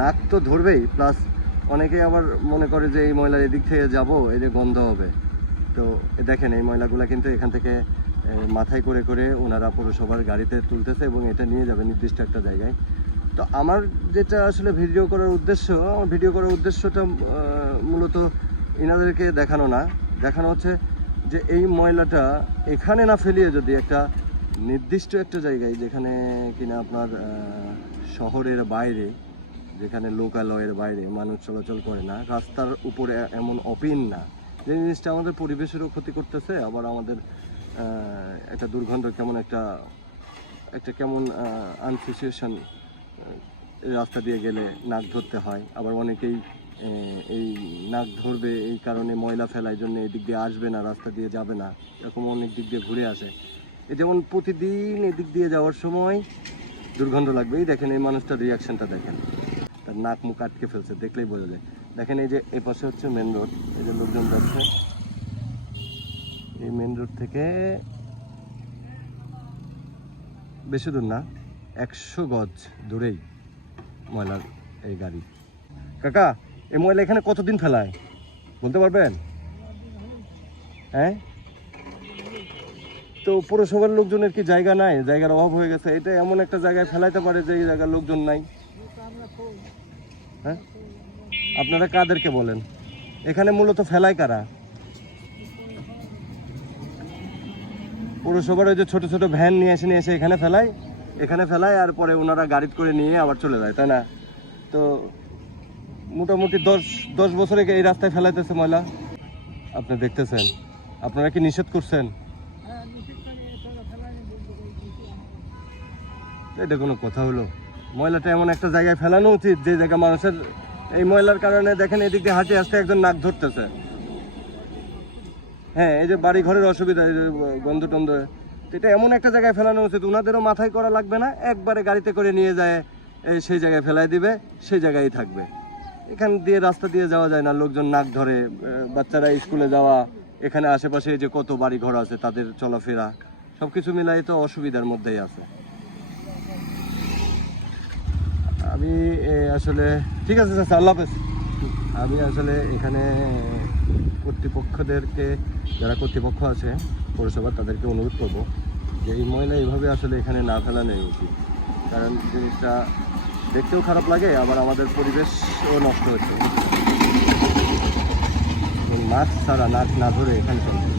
নাক তো ধরবেই প্লাস অনেকেই আবার মনে করে যে এই ময়লার এদিক থেকে যাব যে গন্ধ হবে। তো দেখেন, এই ময়লাগুলো কিন্তু এখান থেকে মাথায় করে করে ওনারা পৌরসভার গাড়িতে তুলতেছে এবং এটা নিয়ে যাবে নির্দিষ্ট একটা জায়গায়। তো আমার যেটা আসলে ভিডিও করার উদ্দেশ্য, আমার ভিডিও করার উদ্দেশ্যটা মূলত এনাদেরকে দেখানো না। দেখানো হচ্ছে যে এই ময়লাটা এখানে না ফেলিয়ে যদি একটা নির্দিষ্ট একটা জায়গায় যেখানে কিনা আপনার শহরের বাইরে যেখানে লোকালয়ের বাইরে মানুষ চলাচল করে না, রাস্তার উপরে এমন অপিন না। যে জিনিসটা আমাদের পরিবেশেরও ক্ষতি করতেছে, আবার আমাদের একটা দুর্গন্ধ কেমন একটা একটা কেমন আনসিচুয়েশন রাস্তা দিয়ে গেলে নাক ধরতে হয়। আবার অনেকেই এই নাক ধরবে এই কারণে ময়লা ফেলার জন্য এদিক দিয়ে আসবে না, রাস্তা দিয়ে যাবে না, এরকম অনেক দিক দিয়ে ঘুরে আসে। এ যেমন প্রতিদিন এদিক দিয়ে যাওয়ার সময় দুর্গন্ধ লাগবে এই দেখেন এই মানুষটার রিয়াকশনটা দেখেন। তার নাক মুখ আটকে ফেলছে, দেখলেই বোঝা যায়। দেখেন এই যে এ পাশে হচ্ছে মেন রোড এই যে লোকজন যাচ্ছে। এই মেন রোড থেকে বেশি দূর না, একশো গজ দূরেই ময়লার এই গাড়ি। কাকা, এই ময়লা এখানে কতদিন ফেলায়? বলতে পারবেন? হ্যাঁ? তো পৌরসভার লোকজনের কি জায়গা নাই? জায়গার অভাব হয়ে গেছে। এটা এমন একটা জায়গায় ফেলাইতে পারে যে এই জায়গার লোকজন নাই। হ্যাঁ? আপনারা কাদেরকে বলেন? এখানে মূলত ফেলায় কারা? পৌরসভার ওই যে ছোট ছোট ভ্যান নিয়ে এসে নিয়ে এসে এখানে ফেলায়? এখানে ফেলায় আর পরে ওনারা গাড়ি করে নিয়ে আবার চলে যায় তাই না? তো মোটামুটি দশ দশ বছরে এই রাস্তায় ফেলাইতেছে ময়লা। আপনি দেখতেছেন? আপনারা কি নিষেধ করছেন? এটা কোনো কথা হলো? ময়লাটা এমন একটা জায়গায় ফেলানো উচিত যে জায়গা মানুষের এই ময়লার কারণে দেখেন এদিক দিয়ে হাঁটে আসতে একজন নাক ধরতেছে। হ্যাঁ এই যে বাড়ি ঘরের অসুবিধা গন্ধ টন্ধ এটা এমন একটা জায়গায় ফেলানো উচিত। ওনাদেরও মাথায় করা লাগবে না, একবারে গাড়িতে করে নিয়ে যায় সেই জায়গায় ফেলাই দিবে, সেই জায়গায় থাকবে। এখান দিয়ে রাস্তা দিয়ে যাওয়া যায় না, লোকজন নাক ধরে বাচ্চারা স্কুলে যাওয়া, এখানে আশেপাশে যে কত বাড়ি ঘর আছে, তাদের চলাফেরা সব কিছু মিলাই তো অসুবিধার মধ্যেই আছে। আমি আসলে, ঠিক আছে, স্যার, আল্লাহ হাফেজ। আমি আসলে এখানে, কর্তৃপক্ষদেরকে, যারা কর্তৃপক্ষ আছে পৌরসভা তাদেরকে অনুরোধ করব যে এই ময়লা এইভাবে আসলে এখানে না ফেলানোই উচিত। কারণ জিনিসটা দেখতেও খারাপ লাগে, আবার আমাদের পরিবেশও নষ্ট হচ্ছে। নাক ছাড়া নাক না ধরে এখানে চলছে